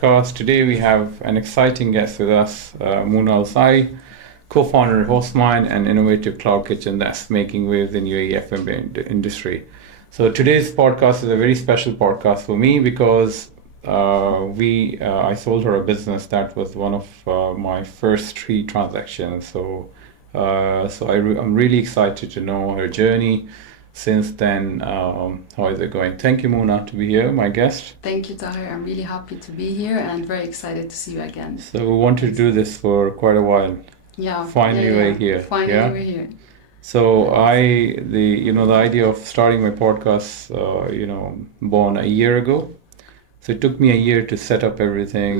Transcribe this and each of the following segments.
podcast. Today we have an exciting guest with us, Mona Alsayah, co-founder of Hostmind, an innovative cloud kitchen that's making waves in UAE F&B industry. So today's podcast is a very special podcast for me because I sold her a business that was one of my first 3 transactions. I'm really excited to know her journey since then. How is it going? Thank you, Mona, to be here, my guest. Thank you, Tahir. I'm really happy to be here and very excited to see you again. So we wanted to do this for quite a while. Finally we're here. We're here. So the idea of starting my podcast, born a year ago. So it took me a year to set up everything,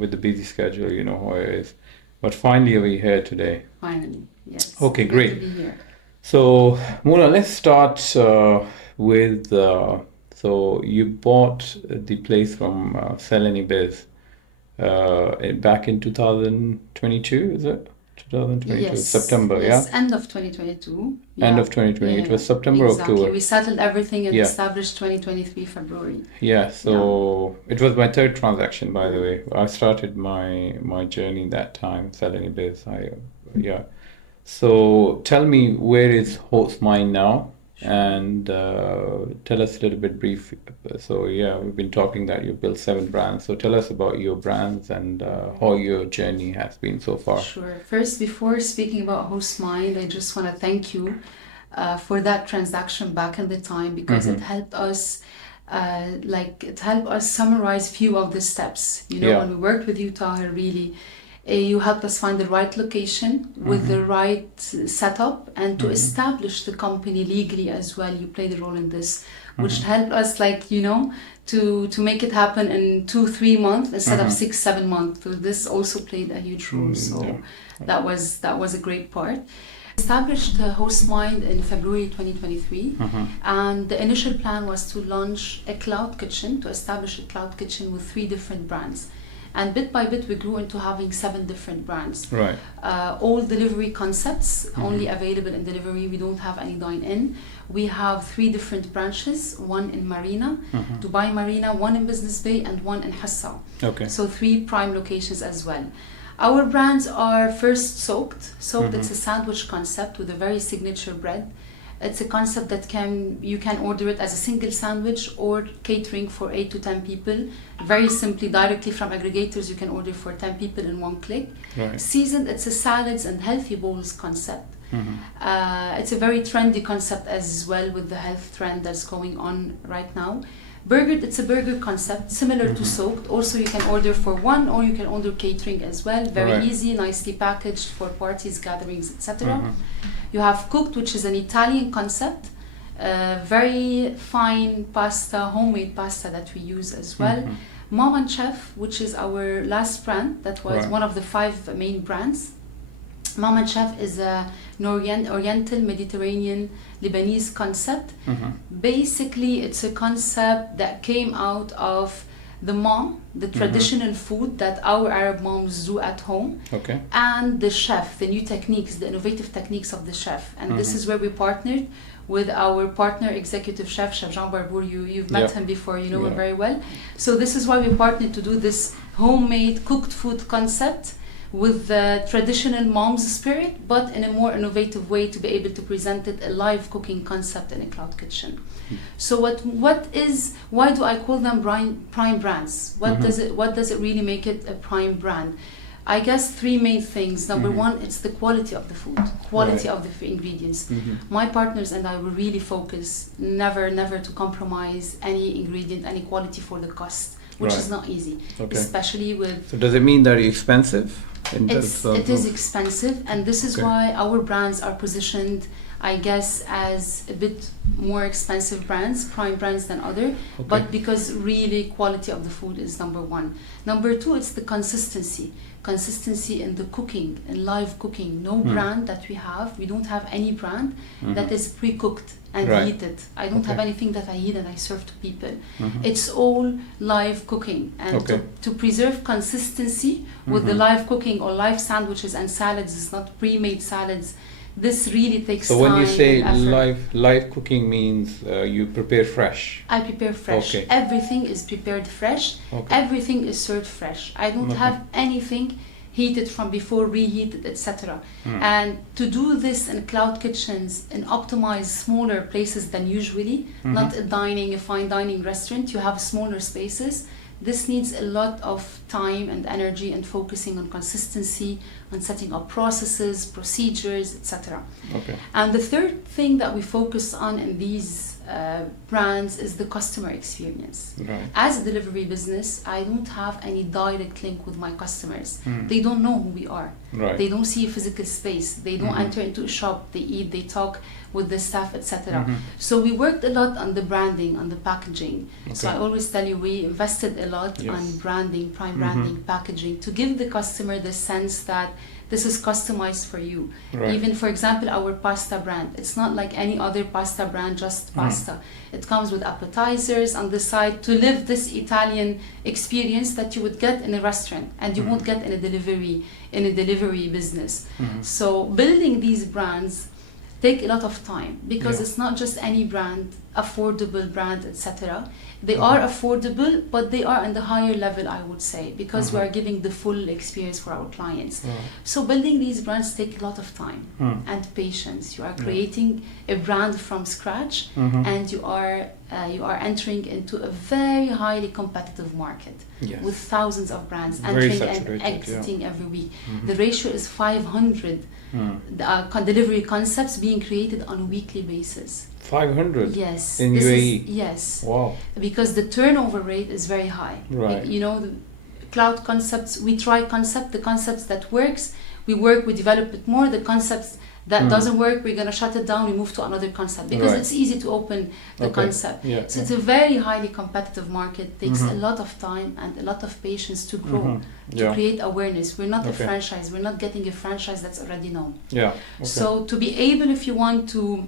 with the busy schedule, how it is. But finally we're here today. Finally, yes. Okay, Good great. to be here. So Mona, let's start with, so you bought the place from Seleni Biz back in 2022, is it? 2022, Yes. September, Yes, yeah? end of 2022. End of 2020, it was September, exactly. October. We settled everything and Yeah. established 2023 February. Yeah, so it was my 3rd transaction, by the way. I started my journey that time, Seleni Biz. So tell me, where is Hostmind now? And tell us a little bit brief. So we've been talking that you built 7 brands. So tell us about your brands and how your journey has been so far. Sure. First, before speaking about Hostmind, I just want to thank you for that transaction back in the time because it helped us. It helped us summarize few of the steps. When we worked with you, Tahir, really. You helped us find the right location with the right setup and to establish the company legally as well. You played a role in this, which helped us to make it happen in 2-3 months instead of 6-7 months. So this also played a huge role. That was a great part. Established Hostmind in February 2023, and the initial plan was to launch a cloud kitchen, to establish a cloud kitchen with 3 different brands. And bit by bit, we grew into having 7 different brands. Right. All delivery concepts, only available in delivery. We don't have any dine-in. We have 3 different branches, 1 in Marina, Dubai Marina, 1 in Business Bay, and 1 in Hassa. Okay. So 3 prime locations as well. Our brands are first soaked. It's a sandwich concept with a very signature bread. It's a concept that you can order it as a single sandwich or catering for 8 to 10 people. Very simply, directly from aggregators, you can order for 10 people in 1 click. Right. Seasoned, it's a salads and healthy bowls concept. It's a very trendy concept as well with the health trend that's going on right now. Burgered, it's a burger concept similar to soaked. Also, you can order for 1 or you can order catering as well. Very easy, nicely packaged for parties, gatherings, etc. You have cooked, which is an Italian concept. Very fine pasta, homemade pasta that we use as well. Mom & Chef, which is our last brand, that was one of the 5 main brands. Mom & Chef is an Oriental, Mediterranean, Lebanese concept. Basically, it's a concept that came out of the traditional food that our Arab moms do at home, and the chef, the new techniques, the innovative techniques of the chef. And this is where we partnered with our partner executive chef, Chef Jean Barbour. You've met him before, you know him very well. So this is why we partnered to do this homemade cooked food concept with the traditional mom's spirit, but in a more innovative way to be able to present it a live cooking concept in a cloud kitchen. So why do I call them prime brands? What does it really make it a prime brand? I guess 3 main things. Number 1, it's the quality of the food, quality of the ingredients. My partners and I will really focus never to compromise any ingredient, any quality for the cost, which is not easy, especially with. So does it mean that it's expensive? It is expensive, and this is why our brands are positioned, I guess, as a bit more expensive brands, prime brands than other, but because really quality of the food is number 1. Number 2, it's the consistency in the cooking, in live cooking. No brand that we don't have any brand that is pre-cooked and heated. I don't have anything that I heat and I serve to people. It's all live cooking, and to preserve consistency with the live cooking or live sandwiches and salads, is not pre-made salads This really takes So time. when you say and effort. live cooking means you prepare fresh. I prepare fresh. Okay. Everything is prepared fresh. Okay. Everything is served fresh. I don't Okay. have anything heated from before, reheated, etc. Mm. And to do this in cloud kitchens and optimize smaller places than usually, not a fine dining restaurant, you have smaller spaces. This needs a lot of time and energy and focusing on consistency, on setting up processes, procedures, etc. Okay. And the third thing that we focus on in these brands is the customer experience. Right. As a delivery business, I don't have any direct link with my customers. Mm. They don't know who we are. Right. They don't see a physical space. They don't enter into a shop. They eat, they talk with the staff, etc. So we worked a lot on the branding, on the packaging. So I always tell you, we invested a lot on branding, prime branding, packaging, to give the customer the sense that this is customized for you. Right. Even, for example, our pasta brand. It's not like any other pasta brand, just pasta. It comes with appetizers on the side to live this Italian experience that you would get in a restaurant and you won't get in a delivery business. So building these brands take a lot of time because it's not just any brand, affordable brand, etc. They are affordable, but they are on the higher level, I would say, because we are giving the full experience for our clients. So building these brands take a lot of time and patience. You are creating a brand from scratch, and you are entering into a very highly competitive market with thousands of brands entering and exiting every week. The ratio is 500 delivery concepts being created on a weekly basis. 500? Yes. In UAE? Yes. Wow. Because the turnover rate is very high. Right. You know, the cloud concepts, we try the concepts that works, we develop it more. The concepts that doesn't work, we're going to shut it down, we move to another concept because it's easy to open the concept. So it's a very highly competitive market, takes a lot of time and a lot of patience to grow, to create awareness. We're not a franchise, we're not getting a franchise that's already known. So to be able, if you want to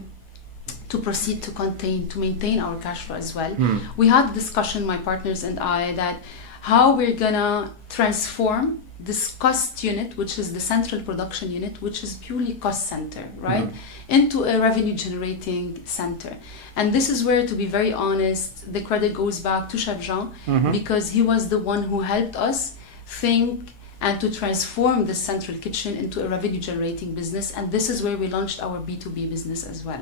proceed to maintain our cash flow as well, we had a discussion, my partners and I, that how we're gonna transform this cost unit, which is the central production unit, which is purely cost center, right, into a revenue generating center. And this is where, to be very honest, the credit goes back to Chef Jean, because he was the one who helped us think and to transform the central kitchen into a revenue generating business. And this is where we launched our B2B business as well.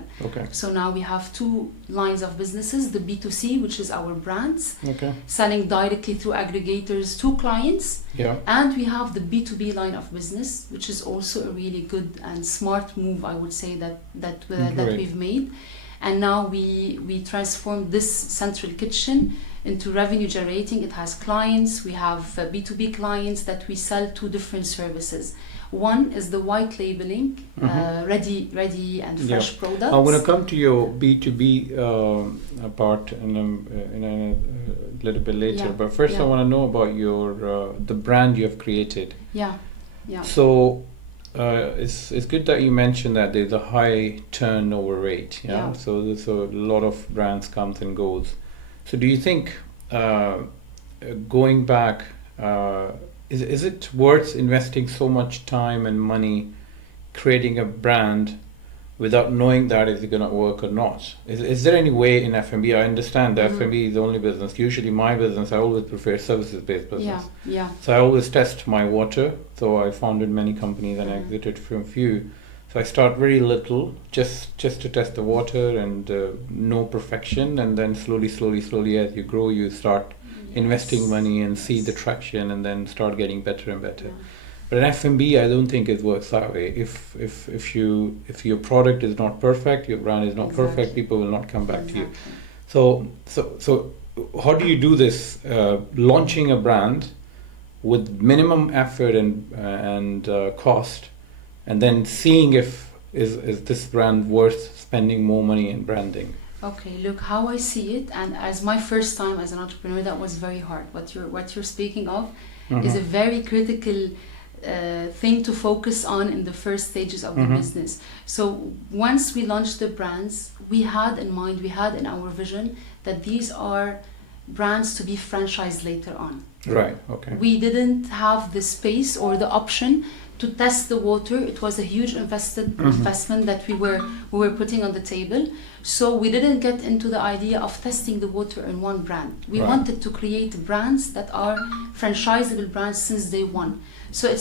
So now we have two lines of businesses, the B2C, which is our brands, selling directly through aggregators to clients. And we have the B2B line of business, which is also a really good and smart move, I would say, that we've made. And now we transformed this central kitchen into revenue generating. It has clients. We have B2B clients that we sell two different services. One is the white labeling, ready and fresh products. I'm going to come to your B2B part in a little bit later. But first, I want to know about your the brand you have created. So it's good that you mentioned that there's a high turnover rate. So there's a lot of brands comes and goes. So do you think going back, is it worth investing so much time and money creating a brand without knowing that is it going to work or not? Is there any way in F&B? I understand that F&B is the only business. Usually my business, I always prefer services-based business. So I always test my water. So I founded many companies and exited from few. So I start very little, just to test the water and no perfection, and then slowly as you grow, you start investing money and see the traction, and then start getting better and better. But in F&B, I don't think it works that way. If your product is not perfect, your brand is not perfect, people will not come back to you. So how do you do this? Launching a brand with minimum effort and cost, and then seeing if is this brand worth spending more money in branding. Okay, look, how I see it, and as my first time as an entrepreneur, that was very hard. What you're speaking of is a very critical thing to focus on in the first stages of the business. So once we launched the brands, we had in mind, we had in our vision that these are brands to be franchised later on. Right, okay. We didn't have the space or the option to test the water. It was a huge investment that we were putting on the table. So we didn't get into the idea of testing the water in one brand. We wanted to create brands that are franchisable brands since day one. So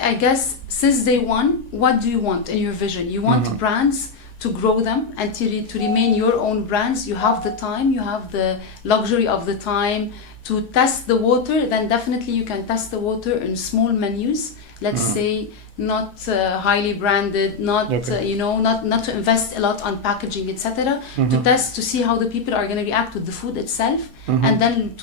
I guess since day one, what do you want in your vision? You want brands to grow them and to remain your own brands. You have the time, you have the luxury of the time to test the water. Then definitely you can test the water in small menus. Let's say not highly branded, not not to invest a lot on packaging, etc. To test to see how the people are going to react with the food itself, and then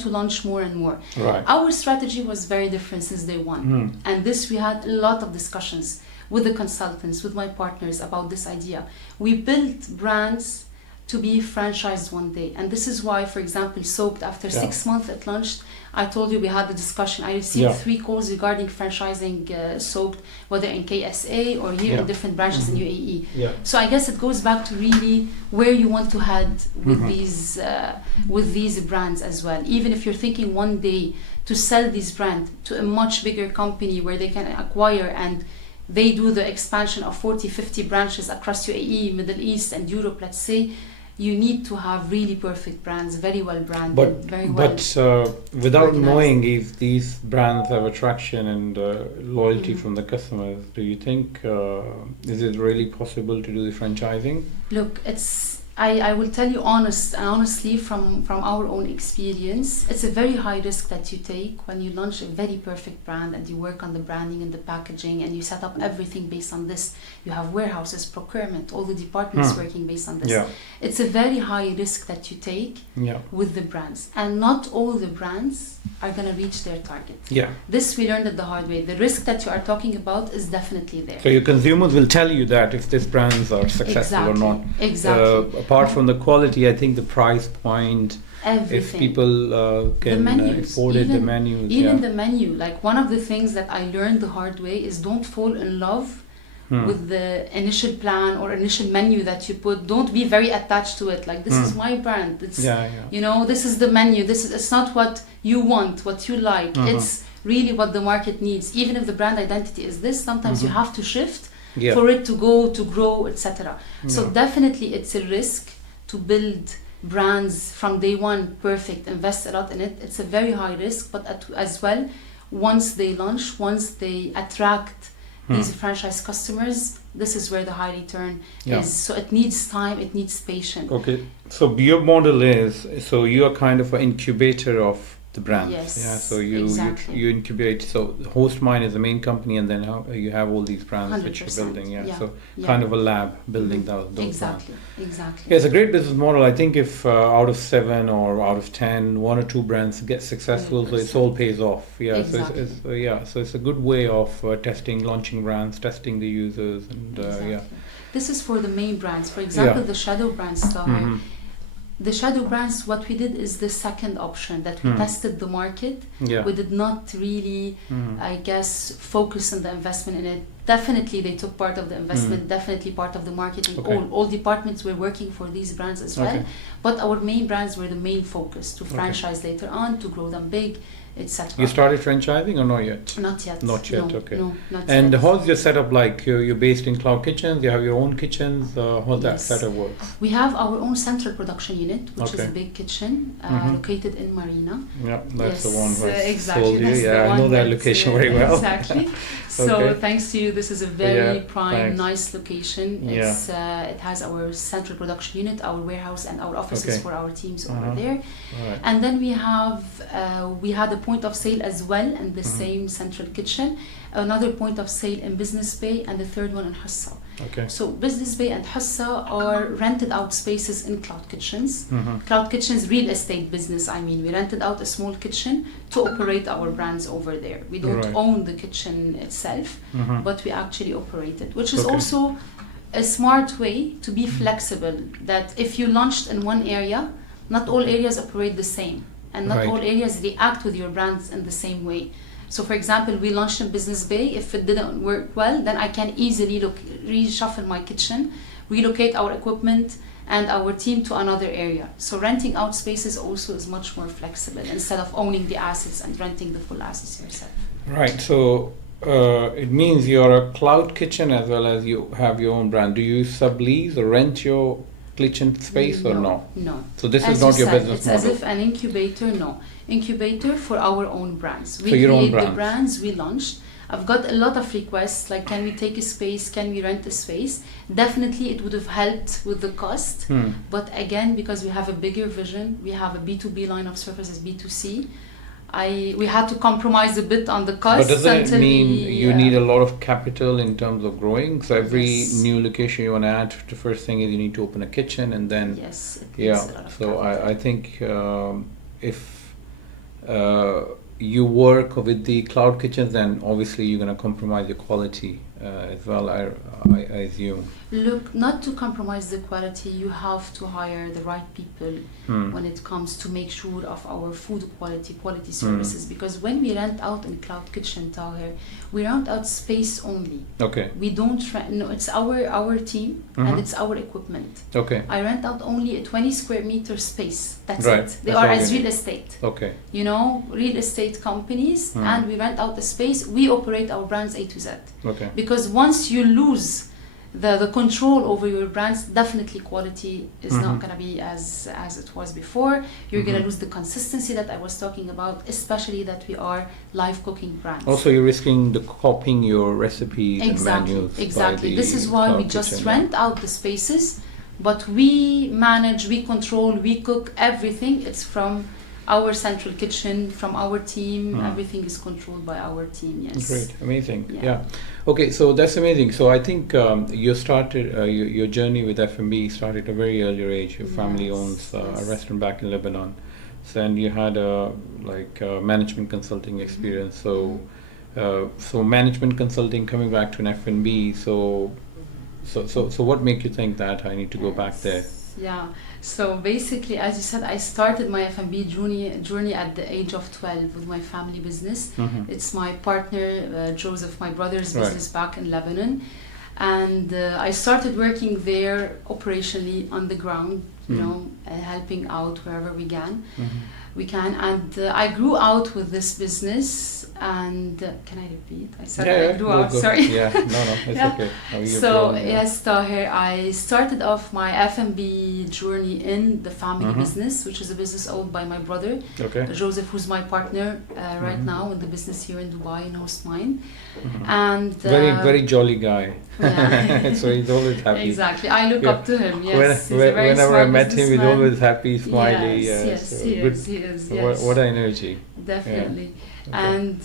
to launch more and more. Right. Our strategy was very different since day one, and this we had a lot of discussions with the consultants, with my partners about this idea. We built brands to be franchised one day, and this is why, for example, Soaked, after 6 months it launched. I told you we had the discussion. I received 3 calls regarding franchising Soaked, whether in KSA or here in different branches in UAE. So I guess it goes back to really where you want to head with these brands as well. Even if you're thinking one day to sell this brand to a much bigger company where they can acquire and they do the expansion of 40, 50 branches across UAE, Middle East and Europe, let's say, you need to have really perfect brands, very well branded, But without knowing if these brands have attraction and loyalty from the customers, do you think, is it really possible to do the franchising? Look, I will tell you honestly from our own experience, it's a very high risk that you take when you launch a very perfect brand and you work on the branding and the packaging and you set up everything based on this. You have warehouses, procurement, all the departments working based on this. It's a very high risk that you take with the brands, and not all the brands are going to reach their target. This we learned it the hard way. The risk that you are talking about is definitely there. So your consumers will tell you that if these brands are successful or not. Exactly. Apart from the quality, I think the price point, everything. if people can afford it, the menus. Even the menu. Like, one of the things that I learned the hard way is don't fall in love with the initial plan or initial menu that you put. Don't be very attached to it. Like, this is my brand. It's, you know, this is the menu. It's not what you want, what you like. It's really what the market needs. Even if the brand identity is this, sometimes you have to shift for it to grow, etc. So definitely it's a risk to build brands from day one perfect, invest a lot in it. It's a very high risk, but as well, once they launch, once they attract these franchise customers, this is where the high return is. So it needs time, it needs patience. Okay, so your model is, so you are kind of an incubator of the brands. So you incubate. So Hostmind is the main company, and then you have all these brands which you're building. So kind of a lab building those brands. Exactly. It's a great business model. I think if out of 7 or out of 10, 1 or 2 brands get successful, 100%. So it all pays off. So it's a good way of testing, launching brands, testing the users, and This is for the main brands. For example, the shadow brands Star. The shadow brands, what we did is the second option, that we tested the market. We did not really, I guess, focus on the investment in it. Definitely they took part of the investment, definitely part of the marketing. All departments were working for these brands as well. But our main brands were the main focus, to franchise later on, to grow them big, etc. You started franchising or not yet? Not yet. Not yet, no, okay. No, not and yet. how's your setup like? You're based in Cloud Kitchens, you have your own kitchens, how that setup works? We have our own central production unit, which is a big kitchen located in Marina. Yeah, that's the one where exactly. sold you. I know that location very well. Exactly. So thanks to you, this is a very prime, nice location. It's, it has our central production unit, our warehouse, and our offices for our teams over there. And then we had a point of sale as well in the same central kitchen, another point of sale in Business Bay, and the third one in Hassa. So Business Bay and Hassa are rented out spaces in Cloud Kitchens. Cloud Kitchens real estate business, I mean. We rented out a small kitchen to operate our brands over there. We don't own the kitchen itself, but we actually operate it, which is also a smart way to be flexible, that if you launched in one area, not all areas operate the same, and not all areas react with your brands in the same way. So for example, we launched in Business Bay. If it didn't work well, then I can easily reshuffle my kitchen, relocate our equipment, and our team to another area. So renting out spaces also is much more flexible instead of owning the assets and renting the full assets yourself. Right. So it means you're a cloud kitchen as well as you have your own brand. Do you sublease or rent your kitchen space or no? No. So this As is not you your said, business it's model. as if an incubator. No, incubator for our own brands. We For your own create the brands. brands, we launched. I've got a lot of requests like, can we take a space, can we rent a space? Definitely it would have helped with the cost, but again, because we have a bigger vision, we have a B2B line of services, B2C, we had to compromise a bit on the cost. But doesn't it mean you need a lot of capital in terms of growing? So every new location you want to add, the first thing is you need to open a kitchen, and then yes, it needs a lot of so capital. I think if you work with the cloud kitchens, then obviously you're going to compromise your quality as well, I assume. Look, not to compromise the quality, you have to hire the right people when it comes to make sure of our food quality services, because when we rent out in cloud kitchen, Tahir, we rent out space only. Okay. We don't rent, no, it's our team and it's our equipment. Okay. I rent out only a 20 square meter space. That's Right. it. They That's are all as you real need. estate. Okay. You know, real estate companies, and we rent out the space. We operate our brands A to Z. Okay. Because once you lose the control over your brands, definitely quality is not going to be as it was before. You're going to lose the consistency that I was talking about, especially that we are live cooking brands. Also, you're risking the copying your recipes Exactly, and menus. exactly. This is why we just rent out the spaces, but we manage, we control, we cook everything. It's from our central kitchen, from our team. Everything is controlled by our team. Yes. Great, amazing. Yeah. Okay, so that's amazing. So I think you started your journey with F&B started at a very early age. Your family owns a restaurant back in Lebanon. So and you had a management consulting experience. So so management consulting, coming back to an F&B. So what made you think that I need to go back there? Yeah. So basically, as you said, I started my F&B journey at the age of 12 with my family business. It's my partner, Joseph, my brother's business back in Lebanon. And I started working there operationally on the ground, you know, helping out wherever we can. And I grew out with this business. And can I repeat? I said I grew out. Sorry. Yeah, no, it's okay. So yes, Tahir, I started off my F&B journey in the family business, which is a business owned by my brother, Joseph, who's my partner right now in the business here in Dubai in Hostmind. And very jolly guy. Yeah. So he's always happy. Exactly. I look up to him. Yes. Whenever I met him, he's always happy, smiley. Yes, so he good. is. Yes. What an energy. Definitely. Okay. And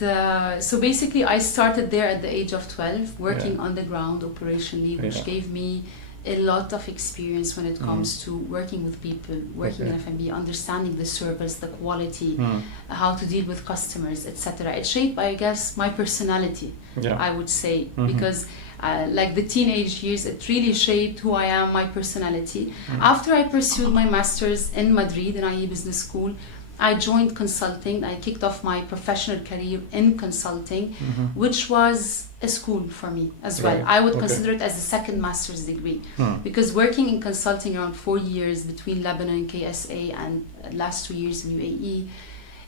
so basically I started there at the age of 12 working on the ground operationally, which gave me a lot of experience when it comes to working with people, working in F&B, understanding the service, the quality, how to deal with customers, etc. It shaped, I guess, my personality, I would say, because like the teenage years, it really shaped who I am, my personality. After I pursued my master's in Madrid in IE Business School, I joined consulting. I kicked off my professional career in consulting, which was a school for me as well. I would consider it as a second master's degree, because working in consulting around 4 years between Lebanon, KSA, and last 2 years in UAE,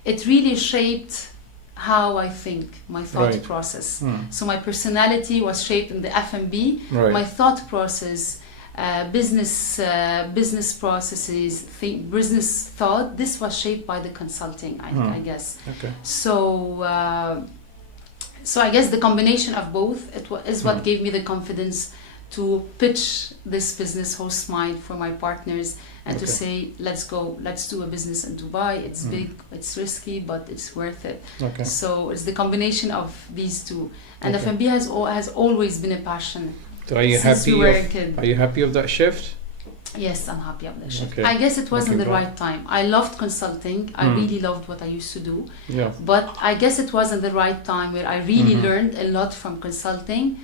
it really shaped how I think, my thought process. So my personality was shaped in the F&B, my thought process, business processes, business thought. This was shaped by the consulting, I guess. So I guess the combination of both is what gave me the confidence to pitch this business, Hostmind, for my partners, and to say, let's go, let's do a business in Dubai. It's big, it's risky, but it's worth it. So it's the combination of these two. And F&B has always been a passion. So are you happy of that shift? Yes, I'm happy of that shift. I guess it was in the right time. I loved consulting. I really loved what I used to do. But I guess it was in the right time where I really learned a lot from consulting.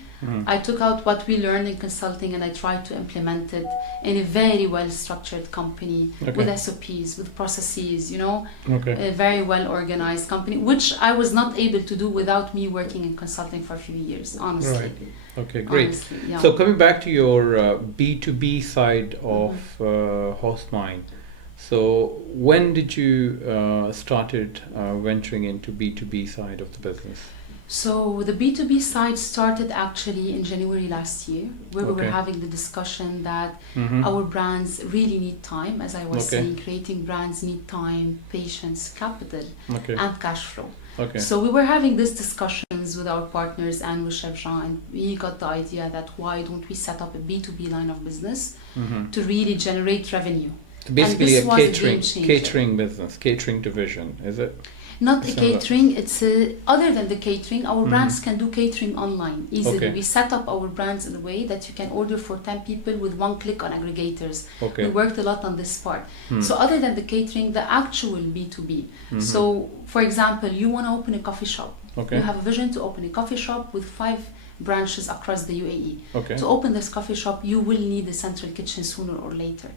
I took out what we learned in consulting and I tried to implement it in a very well structured company with SOPs, with processes, you know, a very well organized company, which I was not able to do without me working in consulting for a few years, honestly. Right. Okay, great. Honestly, yeah. So coming back to your B2B side of Hostmind, so when did you started venturing into B2B side of the business? So the B2B side started actually in January last year, where we were having the discussion that our brands really need time. As I was saying, creating brands need time, patience, capital, and cash flow. So we were having these discussions with our partners and with Chef Jean, and we got the idea that why don't we set up a B2B line of business to really generate revenue. So basically a catering business, catering division, is it? Not a catering, it's other than the catering, our brands can do catering online easily. We set up our brands in a way that you can order for 10 people with one click on aggregators. We worked a lot on this part. So other than the catering, the actual B2B. So for example, you want to open a coffee shop. You have a vision to open a coffee shop with 5 branches across the UAE. To open this coffee shop, you will need a central kitchen sooner or later.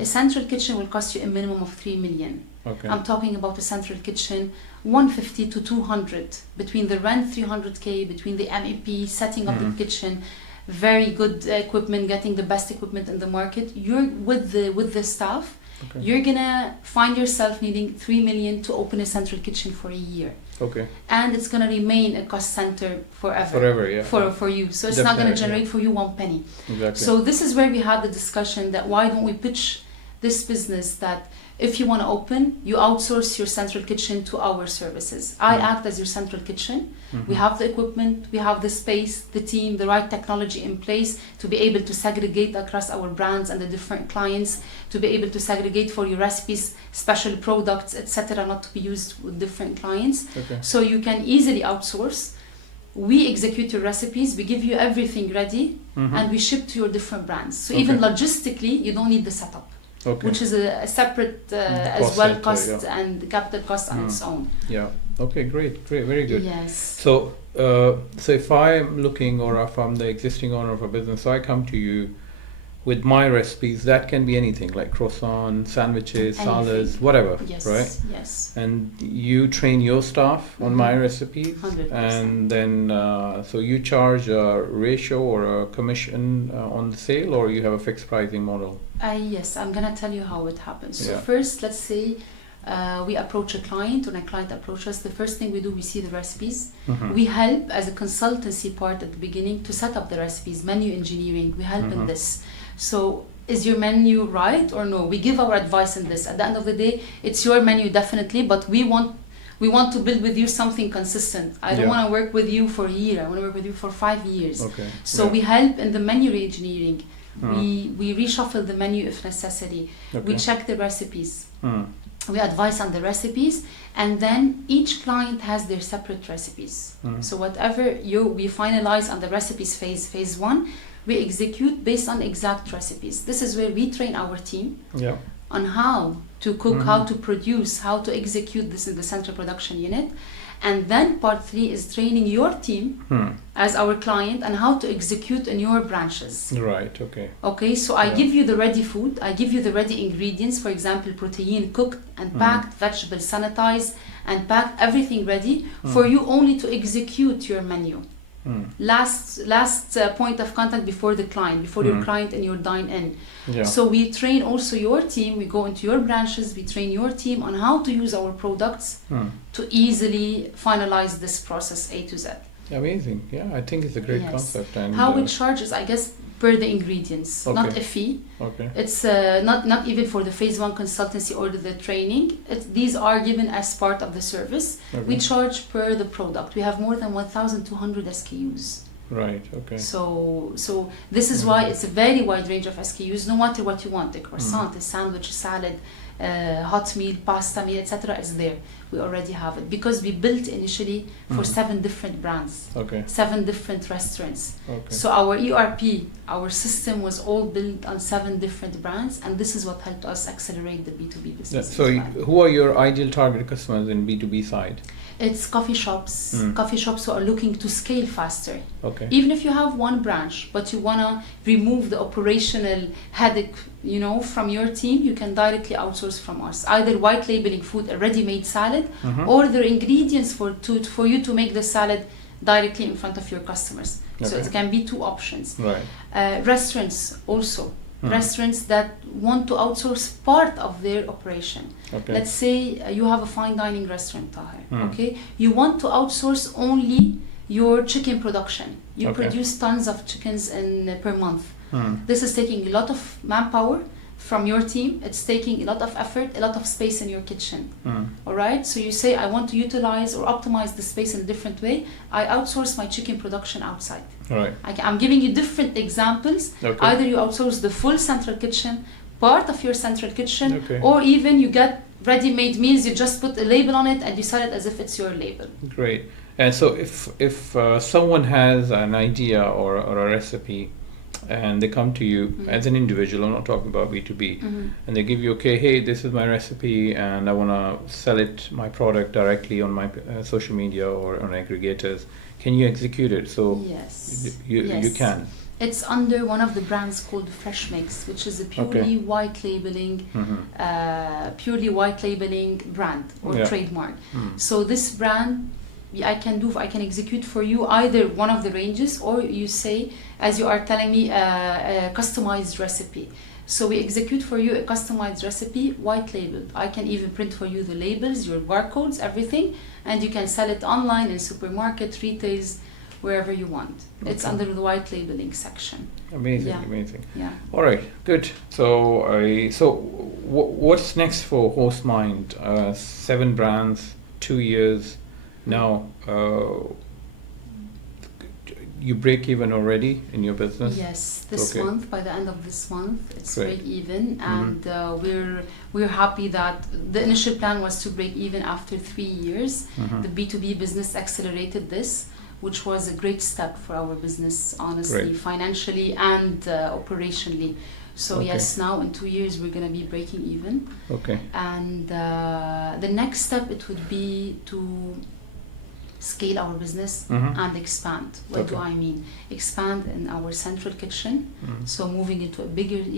A central kitchen will cost you a minimum of 3 million. I'm talking about a central kitchen, 150 to 200, between the rent 300k, between the MEP, setting up the kitchen, very good equipment, getting the best equipment in the market. You're with the staff, you're gonna find yourself needing 3 million to open a central kitchen for a year. And it's gonna remain a cost center forever, for you. So it's not gonna generate for you 1 penny. So this is where we had the discussion that why don't we pitch this business that if you want to open, you outsource your central kitchen to our services. I act as your central kitchen. We have the equipment, we have the space, the team, the right technology in place to be able to segregate across our brands and the different clients, to be able to segregate for your recipes, special products, etc., not to be used with different clients. So you can easily outsource. We execute your recipes, we give you everything ready, and we ship to your different brands. So even logistically, you don't need the setup. Which is a separate as well cost and capital cost on its own. Okay, great, very good. So so if I'm looking, or if I'm the existing owner of a business, so I come to you with my recipes, that can be anything like croissant, sandwiches, salads, whatever, right? And you train your staff on my recipes, 100%. And then so you charge a ratio or a commission on the sale, or you have a fixed pricing model? Yes, I'm gonna tell you how it happens. So first, let's say we approach a client. When a client approaches us, the first thing we do, we see the recipes. We help as a consultancy part at the beginning to set up the recipes, menu engineering. We help in this. So is your menu right or no? We give our advice in this. At the end of the day, it's your menu definitely, but we want to build with you something consistent. I don't want to work with you for a year. I want to work with you for 5 years. So we help in the menu re-engineering. We reshuffle the menu if necessary. We check the recipes. We advise on the recipes, and then each client has their separate recipes. So whatever we finalize on the recipes phase 1, we execute based on exact recipes. This is where we train our team on how to cook, how to produce, how to execute this in the central production unit. And then part 3 is training your team as our client and how to execute in your branches. Okay, so I give you the ready food, I give you the ready ingredients, for example, protein cooked and packed, vegetables sanitized and packed, everything ready for you only to execute your menu. Last point of contact before the client, before your client and your dine-in. So we train also your team, we go into your branches, we train your team on how to use our products to easily finalize this process A to Z. Amazing, I think it's a great concept. And how it charges, I guess, per the ingredients, not a fee. It's not even for the phase 1 consultancy or the training. These are given as part of the service. We charge per the product. We have more than 1,200 SKUs. So this is why it's a very wide range of SKUs, no matter what you want. A croissant, a sandwich, a salad, hot meal, pasta meal, etc. is there. we already have it, because we built initially for 7 different brands, Okay. 7 different restaurants. Okay. So our ERP, our system was all built on 7 different brands, and this is what helped us accelerate the B2B Yeah, business. so as well. who are your ideal target customers in B2B side? It's coffee shops who are looking to scale faster. Okay. Even if you have one branch, but you want to remove the operational headache, from your team, you can directly outsource from us. Either white labeling food, a ready-made salad, or the ingredients for you to make the salad directly in front of your customers. So Okay. it can be 2 options. Right. Restaurants also. Restaurants that want to outsource part of their operation. Okay. Let's say you have a fine dining restaurant, Tahir, okay? You want to outsource only your chicken production. You Okay. produce tons of chickens per month. This is taking a lot of manpower from your team. It's taking a lot of effort, a lot of space in your kitchen. All right? So you say, I want to utilize or optimize the space in a different way. I outsource my chicken production outside. All right. I'm giving you different examples. Okay. Either you outsource the full central kitchen, part of your central kitchen, Okay. or even you get ready-made meals, you just put a label on it and you sell it as if it's your label. Great. And so if someone has an idea or a recipe, and they come to you as an individual, I'm not talking about B2B, and they give you, okay, hey, this is my recipe and I want to sell my product directly on my social media or on aggregators, can you execute it? So Yes. you can. It's under one of the brands called Fresh Mix, which is a purely white labeling, brand or trademark. So this brand, I can execute for you either one of the ranges, or you say, as you are telling me, a customized recipe. So we execute for you a customized recipe, white labeled. I can even print for you the labels, your barcodes, everything, and you can sell it online in supermarket, retails, wherever you want. Okay. It's under the white labeling section. Amazing, amazing. Yeah. All right, good. So what's next for Hostmind? 7 brands, 2 years. Now, you break even already in your business? Yes, this month, by the end of this month, it's break even, and we're happy that the initial plan was to break even after 3 years. The B2B business accelerated this, which was a great step for our business, honestly, financially and operationally. So yes, now in 2 years we're going to be breaking even. Okay. And the next step, it would be to scale our business and expand. What do I mean? Expand in our central kitchen, so moving into a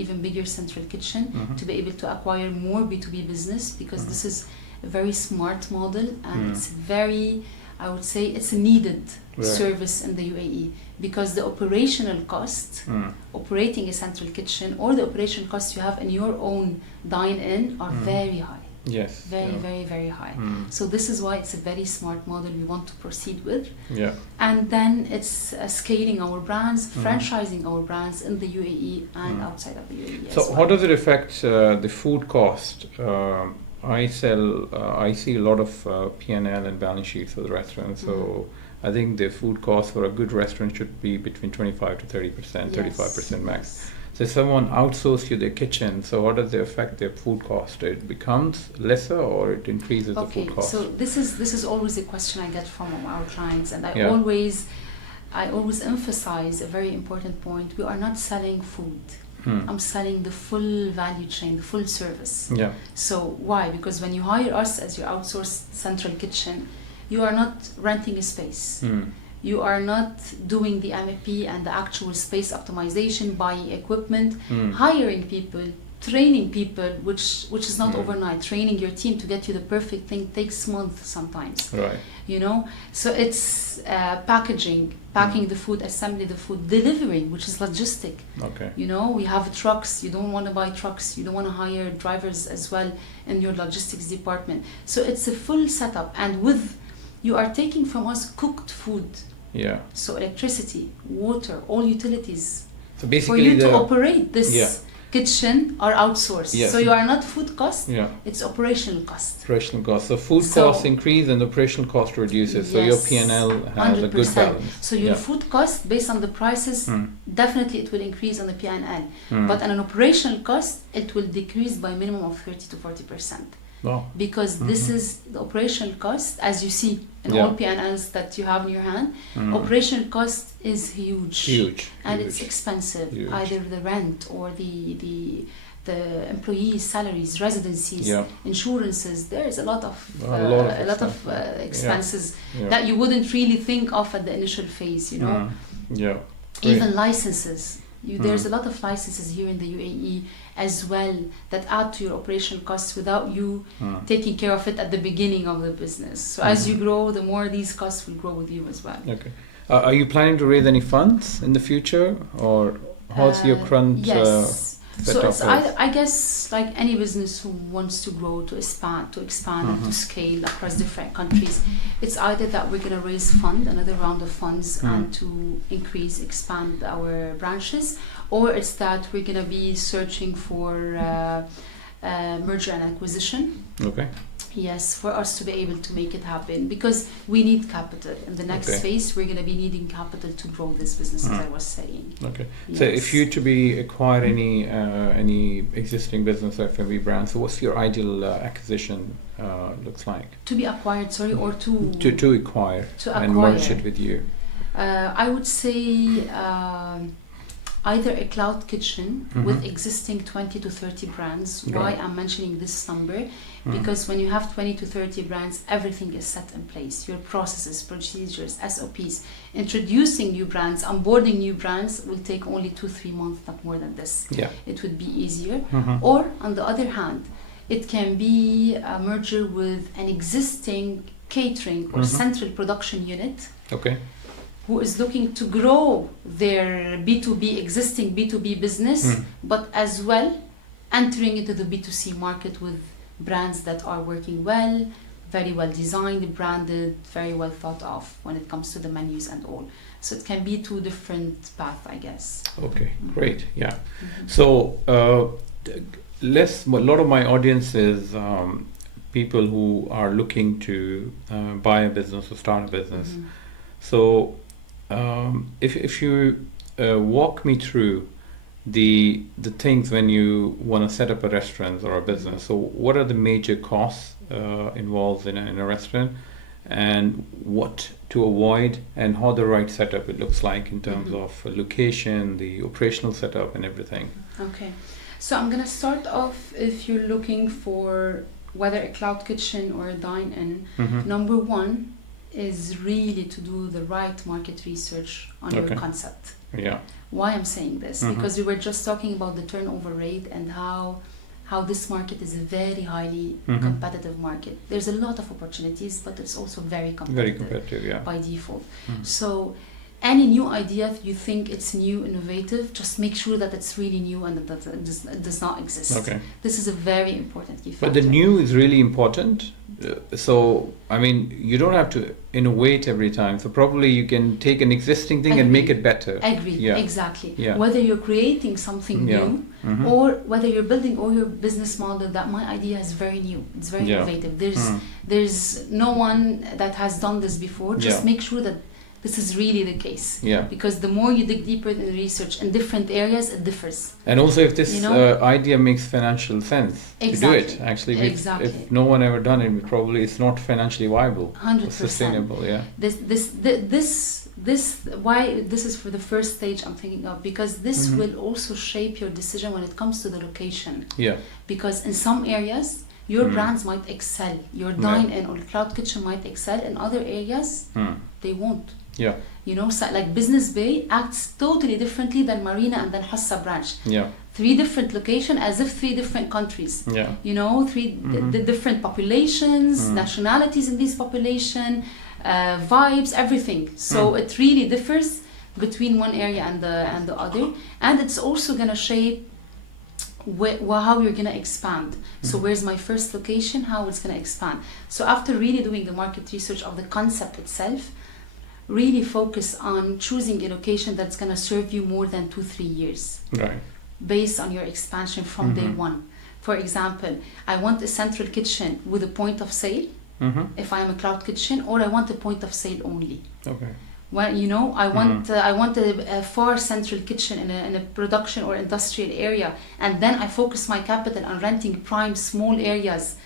even bigger central kitchen to be able to acquire more B2B business, because this is a very smart model, and it's very, I would say, it's a needed service in the UAE, because the operational cost, operating a central kitchen, or the operational costs you have in your own dine-in are very high. Yes. Very, very high. So this is why it's a very smart model we want to proceed with. Yeah. And then it's scaling our brands, franchising our brands in the UAE and outside of the UAE. So how does it affect the food cost? I see a lot of P&L and balance sheets for the restaurants. So I think the food cost for a good restaurant should be between 25 to 30%, 35% max. So if someone outsources you their kitchen, so how does it affect their food cost? It becomes lesser, or it increases the food cost? So this is always a question I get from our clients, and I always emphasize a very important point. We are not selling food. I'm selling the full value chain, the full service. Yeah. So why? Because when you hire us as your outsourced central kitchen, you are not renting a space. You are not doing the MEP and the actual space optimization, buying equipment, hiring people, training people, which is not overnight. Training your team to get you the perfect thing takes months sometimes. Right. So it's packing the food, assembly the food, delivering, which is logistic. Okay. We have trucks. You don't want to buy trucks. You don't want to hire drivers as well in your logistics department. So it's a full setup, and you are taking from us cooked food. Yeah. So electricity, water, all utilities. So basically, for you to operate this kitchen are outsourced. Yes. So you are not food cost. Yeah. It's operational cost. Operational cost. So food costs increase and the operational cost reduces. So your P&L has 100%. A good balance. So your food cost, based on the prices, definitely it will increase on the P&L. But on an operational cost, it will decrease by minimum of 30 to 40%. Wow. Because this is the operational cost, as you see in Yeah. all P&Ls that you have in your hand. Mm. Operational cost is huge. Huge. And huge. it's expensive, Huge. either the rent or the employees' salaries, residencies, Yeah. insurances. There is a lot of expenses Yeah. that you wouldn't really think of at the initial phase, you know. Yeah. Great. Even licenses. There's a lot of licenses here in the UAE as well that add to your operational costs without you taking care of it at the beginning of the business. So as you grow, the more these costs will grow with you as well. Okay. Are you planning to raise any funds in the future, or how's your current yes. So setup? it's, I guess, like any business who wants to grow, to expand and to scale across different countries, it's either that we're going to raise another round of funds and to expand our branches, or it's that we're going to be searching for merger and acquisition. Okay. Yes, for us to be able to make it happen, because we need capital. In the next phase, we're going to be needing capital to grow this business, as I was saying. Okay. Yes. So if you to be acquire any existing business F&B brand, so what's your ideal acquisition looks like? To be acquired, sorry, or to acquire and merge it with you? I would say either a cloud kitchen with existing 20 to 30 brands. Why I'm mentioning this number? Because when you have 20 to 30 brands, everything is set in place. Your processes, procedures, SOPs. Introducing new brands, onboarding new brands will take only 2-3 months, not more than this. Yeah. It would be easier. Or, on the other hand, it can be a merger with an existing catering or central production unit. Okay. Who is looking to grow their existing B2B business, but as well entering into the B2C market with brands that are working well, very well designed, branded, very well thought of when it comes to the menus and all. So it can be two different paths, I guess. Okay, great. Yeah. So a lot of my audience is people who are looking to buy a business or start a business. So if you walk me through the things when you want to set up a restaurant or a business, so what are the major costs involved in a restaurant, and what to avoid, and how the right setup it looks like in terms of location, the operational setup, and everything? Okay, so I'm gonna start off. If you're looking for whether a cloud kitchen or a dine-in, number one is really to do the right market research on your concept. Yeah. Why I'm saying this? Because we were just talking about the turnover rate and how this market is a very highly competitive market. There's a lot of opportunities, but it's also very competitive, yeah. by default. So any new idea, if you think it's new, innovative, just make sure that it's really new and that it does not exist. Okay. This is a very important key factor. But the new is really important. So, I mean, you don't have to innovate every time. So probably you can take an existing thing and make it better. Agree. Yeah. Exactly. Yeah. Whether you're creating something new or whether you're building all your business model, that my idea is very new. It's very innovative. There's no one that has done this before. Just make sure that this is really the case. Yeah. Because the more you dig deeper in research in different areas, it differs. And also, if this idea makes financial sense to do it, actually, if no one ever done it, probably it's not financially viable. 100%. Sustainable. Yeah. Why this is for the first stage I'm thinking of, because this will also shape your decision when it comes to the location. Yeah. Because in some areas, your brands might excel. Your dine-in or cloud kitchen might excel. In other areas, they won't. Yeah. You know, so like Business Bay acts totally differently than Marina and then Hossa branch. Yeah. 3 different locations, as if 3 different countries. Yeah. You know, the different populations, nationalities in these population, vibes, everything. So it really differs between one area and the other, and it's also gonna shape how you're gonna expand. So where's my first location? How it's gonna expand. So after really doing the market research of the concept itself, really focus on choosing a location that's gonna serve you more than 2-3 years. Right. Based on your expansion from day one. For example, I want a central kitchen with a point of sale. If I'm a cloud kitchen, or I want a point of sale only. Okay. Well, you know, I want a far central kitchen in a production or industrial area, and then I focus my capital on renting prime small areas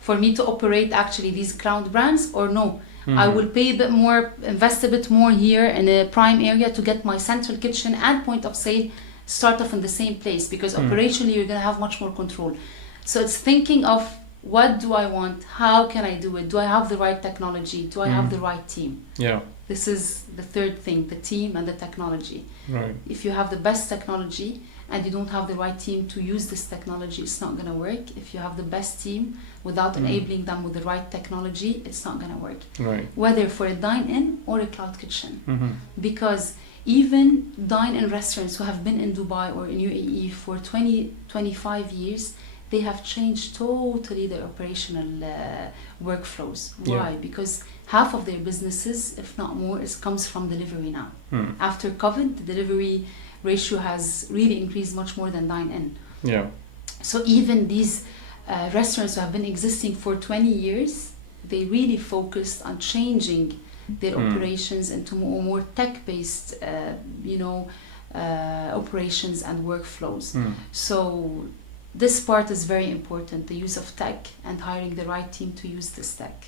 for me to operate actually these cloud brands, or no, I will pay a bit more, invest a bit more here in a prime area to get my central kitchen and point of sale start off in the same place, because operationally you're going to have much more control. So it's thinking of, what do I want? How can I do it? Do I have the right technology? Do I have the right team? Yeah. This is the third thing, the team and the technology. Right. If you have the best technology and you don't have the right team to use this technology, it's not going to work. If you have the best team without enabling them with the right technology, it's not going to work. Right. Whether for a dine-in or a cloud kitchen. Because even dine-in restaurants who have been in Dubai or in UAE for 20, 25 years, they have changed totally their operational workflows. Why? Because half of their businesses, if not more, comes from delivery now. After COVID, the delivery ratio has really increased much more than dine-in. Yeah. So even these restaurants who have been existing for 20 years, they really focused on changing their operations into more tech-based, operations and workflows. So this part is very important, the use of tech and hiring the right team to use this tech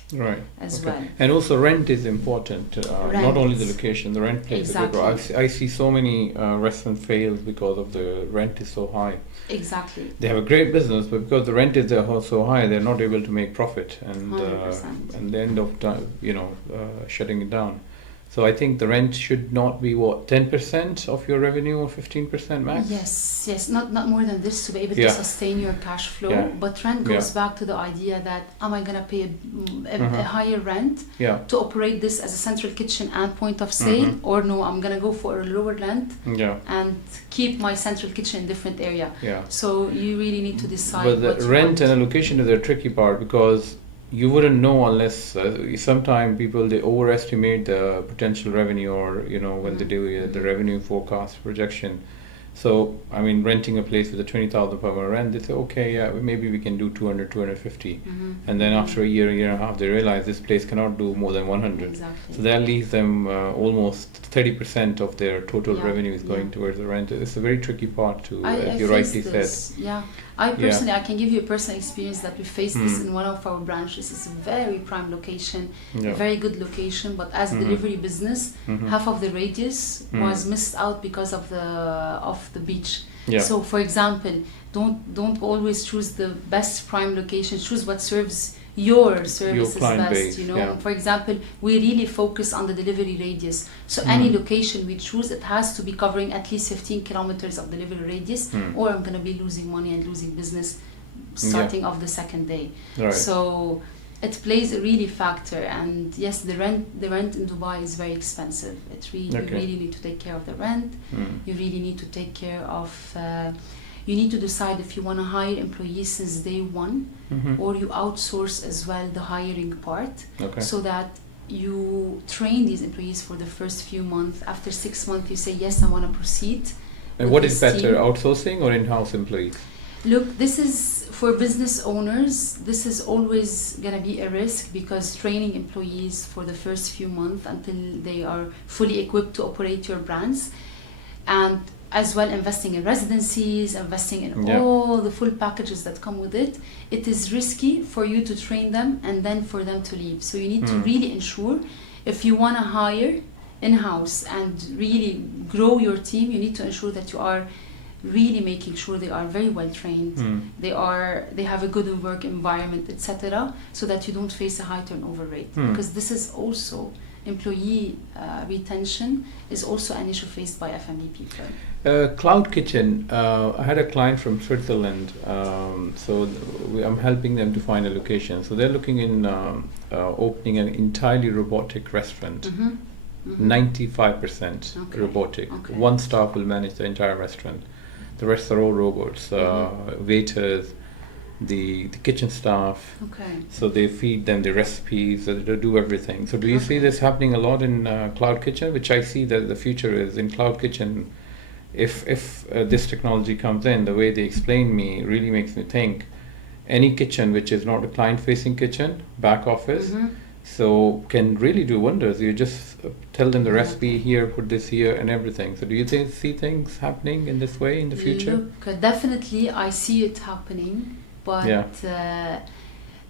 as well. And also rent is important, not only the location, the rent plays a big role. I see so many restaurants fail because of the rent is so high. Exactly. They have a great business, but because the rent is so high, they're not able to make profit, and they end up shutting it down. So I think the rent should not be 10% of your revenue or 15% max? Yes, not more than this to be able to sustain your cash flow. But rent goes back to the idea that, am I going to pay a higher rent to operate this as a central kitchen and point of sale, or no, I'm going to go for a lower rent and keep my central kitchen in different area. So you really need to decide. But the rent and the location is a tricky part, because you wouldn't know unless sometimes people, they overestimate the potential revenue, or when they do the revenue forecast projection. So I mean, renting a place with a 20,000 per month rent, they say, okay, maybe we can do 200, 250, and then after a year and a half, they realize this place cannot do more than 100. So that leaves them almost 30% of their total revenue is going towards the rent. It's a very tricky part to, as you rightly said. I personally, I can give you a personal experience that we faced this in one of our branches. It's a very prime location, a very good location, but as a delivery business, half of the radius was missed out because of the beach. So for example, don't always choose the best prime location. Choose what serves your services best, base, For example, we really focus on the delivery radius. So any location we choose, it has to be covering at least 15 kilometers of delivery radius, or I'm going to be losing money and losing business starting off the second day. So it plays a really factor. And yes, the rent in Dubai is very expensive. You really need to take care of the rent. You really need to take care of you need to decide if you want to hire employees since day one, or you outsource as well the hiring part, so that you train these employees for the first few months. After 6 months, you say, yes, I want to proceed. And what is better, outsourcing or in-house employees? Look, this is for business owners. This is always going to be a risk, because training employees for the first few months until they are fully equipped to operate your brands, and as well investing in residencies, investing in all the full packages that come with it, it is risky for you to train them and then for them to leave. So you need to really ensure, if you want to hire in-house and really grow your team, you need to ensure that you are really making sure they are very well trained, they have a good work environment, etc., so that you don't face a high turnover rate. Because this is also employee retention is also an issue faced by F&B people. Cloud kitchen. I had a client from Switzerland, I'm helping them to find a location. So they're looking in opening an entirely robotic restaurant. 95% robotic. One staff will manage the entire restaurant. The rest are all robots, waiters, the kitchen staff. So they feed them the recipes, they do everything. So do you see this happening a lot in cloud kitchen? Which I see that the future is in cloud kitchen. If this technology comes in, the way they explain me really makes me think, any kitchen which is not a client-facing kitchen, back office, so can really do wonders. You just tell them the recipe here, put this here, and everything. So do you see things happening in this way in the future? Look, definitely I see it happening, but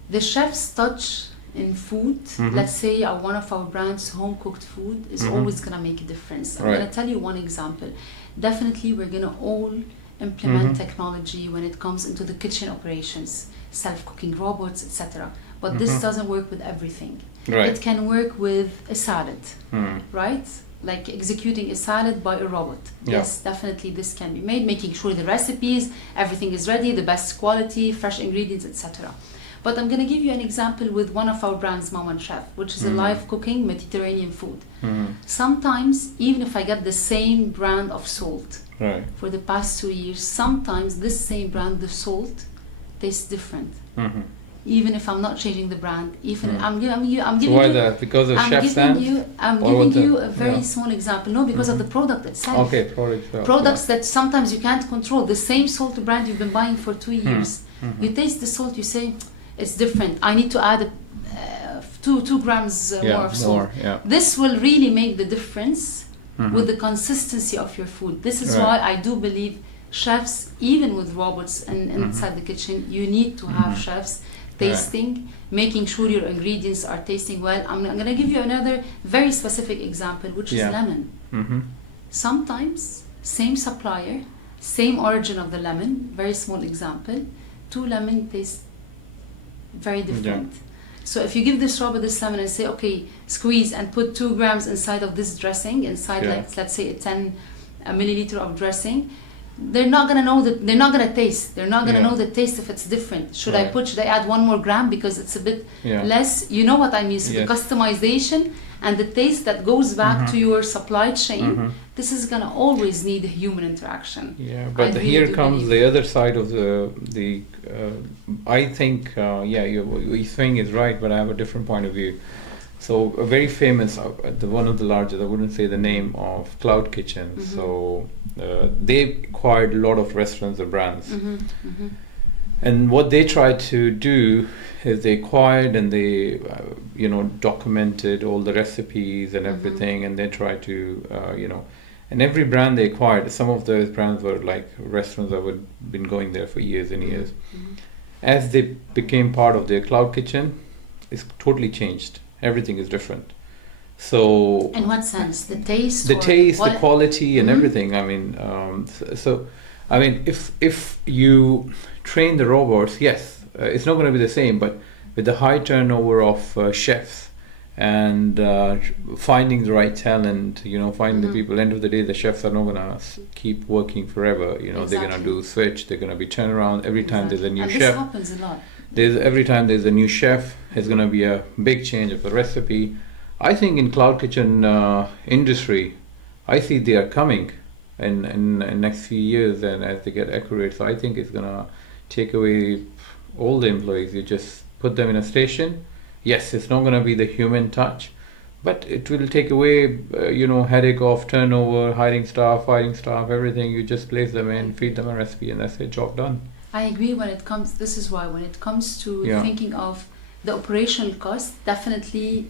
The chef's touch in food, let's say one of our brands, home cooked food, is always going to make a difference. I'm going to tell you one example. Definitely, we're going to all implement technology when it comes into the kitchen operations, self-cooking robots, etc. But this doesn't work with everything. Right. It can work with a salad, right? Like executing a salad by a robot. Yeah. Yes, definitely this can be made, making sure the recipes, everything is ready, the best quality, fresh ingredients, etc. But I'm going to give you an example with one of our brands, Mama Chef, which is a live cooking Mediterranean food. Sometimes, even if I get the same brand of salt for the past 2 years, sometimes this same brand, the salt, tastes different. Even if I'm not changing the brand, even I'm giving you. So why that? Because of chef's hand? I'm giving you a very small example. No, because of the product itself. Okay, product itself. Products that sometimes you can't control. The same salt brand you've been buying for 2 years. You taste the salt, you say it's different. I need to add 2 grams more of salt. This will really make the difference with the consistency of your food. This is why I do believe chefs, even with robots and inside the kitchen, you need to have chefs tasting, making sure your ingredients are tasting well. I'm going to give you another very specific example, which is lemon. Sometimes, same supplier, same origin of the lemon, very small example, 2 lemon taste very different. So if you give this robot this lemon and say, okay, squeeze and put 2 grams inside of this dressing, inside like, let's say a 10 milliliter of dressing, they're not gonna know that. They're not gonna taste. They're not gonna know the taste if it's different. Should I add 1 more gram because it's a bit less? You know what I mean? So the customization and the taste that goes back to your supply chain. This is gonna always need human interaction. Yeah, but here comes the other side of the. I think your thing is right, but I have a different point of view. So a very famous, one of the largest, I wouldn't say the name, of Cloud Kitchen. So they acquired a lot of restaurants and brands. And what they tried to do is they acquired and they, documented all the recipes and everything, and they tried to, and every brand they acquired, some of those brands were like restaurants that had been going there for years and years. As they became part of their Cloud Kitchen, it's totally changed. Everything is different. So in what sense? The taste, the quality, and everything. I mean, if you train the robots, yes, it's not going to be the same. But with the high turnover of chefs and finding the right talent, finding the people. End of the day, the chefs are not going to keep working forever. They're going to do switch. They're going to be turnaround every time there's a new chef. This happens a lot. Every time there's a new chef, there's going to be a big change of the recipe. I think in Cloud Kitchen industry, I see they are coming in next few years, and as they get accurate, so I think it's going to take away all the employees. You just put them in a station. Yes, it's not going to be the human touch, but it will take away, headache of turnover, hiring staff, firing staff, everything. You just place them in, feed them a recipe, and that's it, job done. I agree this is why when it comes to thinking of the operational cost, definitely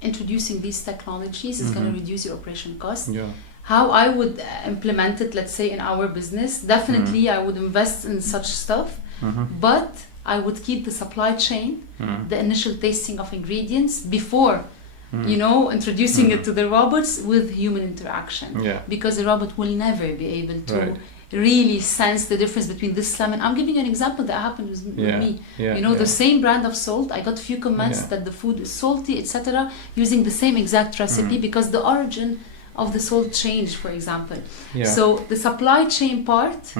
introducing these technologies is going to reduce your operation cost. How I would implement it, let's say in our business, definitely I would invest in such stuff, but I would keep the supply chain, the initial tasting of ingredients before introducing it to the robots with human interaction. Because the robot will never be able to really sense the difference between this lemon. I'm giving you an example that happened with me. The same brand of salt, I got a few comments that the food is salty, etc., using the same exact recipe because the origin of the salt changed, for example. So the supply chain part,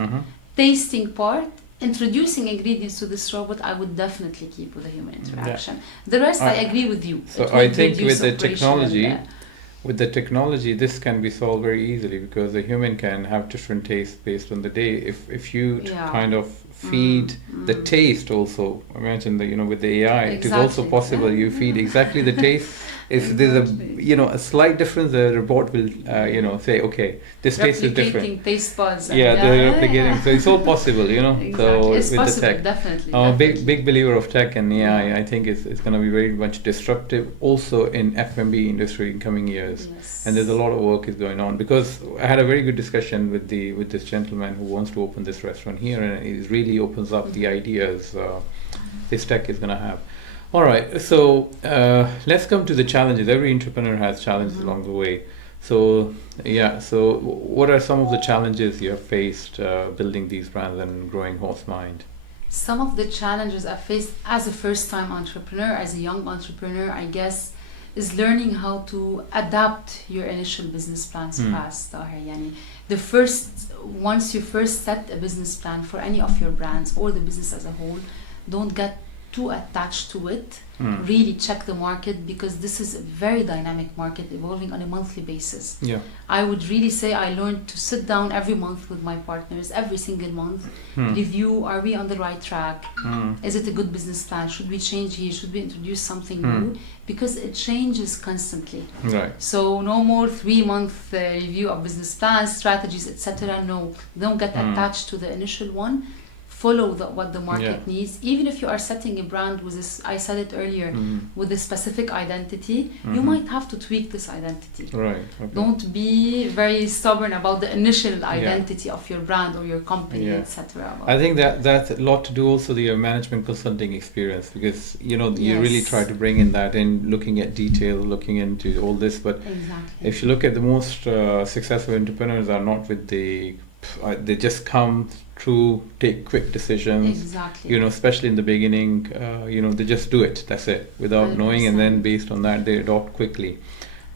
tasting part, introducing ingredients to this robot, I would definitely keep with a human interaction. The rest, I agree with you. So I think with the technology, this can be solved very easily because the human can have different tastes based on the day. If you kind of feed the taste also, imagine that with the AI, it is also possible you feed exactly the taste. If there's a slight difference, the robot will say, okay, this taste is different. Replicating taste buds. They're replicating. So it's all possible, Exactly. So it's with possible, the tech. Definitely. Big believer of tech and AI. I think it's going to be very much disruptive also in F&B industry in coming years. And there's a lot of work is going on because I had a very good discussion with this gentleman who wants to open this restaurant here, and it really opens up the ideas. this tech is going to have. All right, so let's come to the challenges. Every entrepreneur has challenges along the way. So yeah, so what are some of the challenges you have faced building these brands and growing Hostmind? Some of the challenges I faced as a first-time entrepreneur, as a young entrepreneur, I guess, is learning how to adapt your initial business plans fast. Yani, once you first set a business plan for any of your brands or the business as a whole, don't get too attached to it. Really check the market, because this is a very dynamic market evolving on a monthly basis. Yeah. I would really say I learned to sit down every month with my partners, every single month, review, are we on the right track? Is it a good business plan? Should we change here? Should we introduce something new? Because it changes constantly. Right. So no more 3-month review of business plans, strategies, etc. No, don't get attached to the initial one. Follow what the market needs. Even if you are setting a brand with this, I said it earlier, with a specific identity, you might have to tweak this identity. Right. Okay. Don't be very stubborn about the initial identity of your brand or your company, etc. I think that's a lot to do also with your management consulting experience, because you really try to bring in that in, looking at detail, looking into all this. But if you look at the most successful entrepreneurs are not with they just come through, take quick decisions, especially in the beginning, they just do it, that's it, without 100%. Knowing, and then based on that they adopt quickly.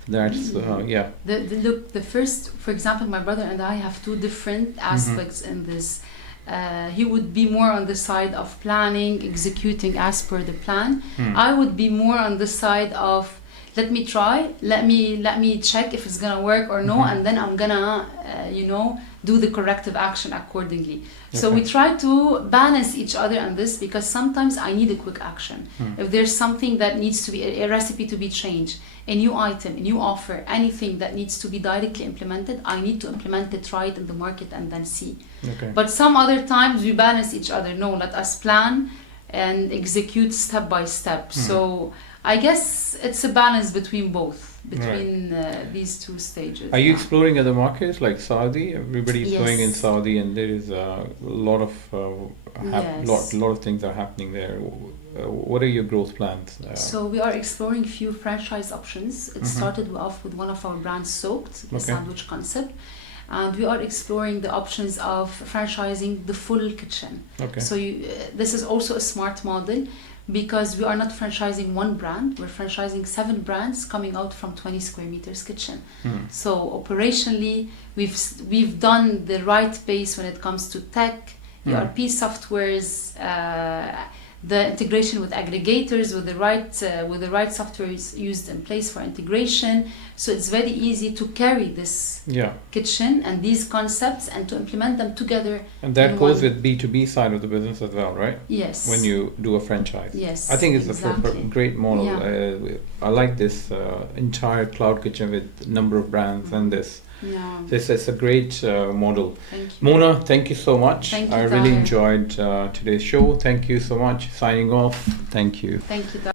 That's the first, for example, my brother and I have two different aspects in this. He would be more on the side of planning, executing as per the plan. I would be more on the side of, let me try, let me check if it's gonna work or no, and then I'm gonna do the corrective action accordingly. So we try to balance each other on this, because sometimes I need a quick action. If there's something that needs to be a recipe to be changed, a new item, a new offer, anything that needs to be directly implemented, I need to implement it, try it in the market, and then see. But some other times we balance each other. No, let us plan and execute step by step. So I guess it's a balance between both, these two stages. Are you exploring other markets like Saudi? Everybody's going in Saudi, and there is a lot of lot of things are happening there. What are your growth plans? So we are exploring few franchise options. It started off with one of our brands, Soaked, the sandwich concept. And we are exploring the options of franchising the full kitchen. So this is also a smart model, because we are not franchising one brand, we're franchising 7 brands coming out from 20 square meters kitchen. So operationally, we've done the right pace when it comes to tech, ERP softwares, the integration with aggregators, with the right software is used in place for integration. So it's very easy to carry this kitchen and these concepts and to implement them together. And that goes with B2B side of the business as well, right? Yes. When you do a franchise. Yes. I think it's a great model. I like this entire cloud kitchen with number of brands and this. This is a great model. Thank you. Mona, thank you so much. Thank you, I really enjoyed today's show. Thank you so much. Signing off. Thank you. Thank you.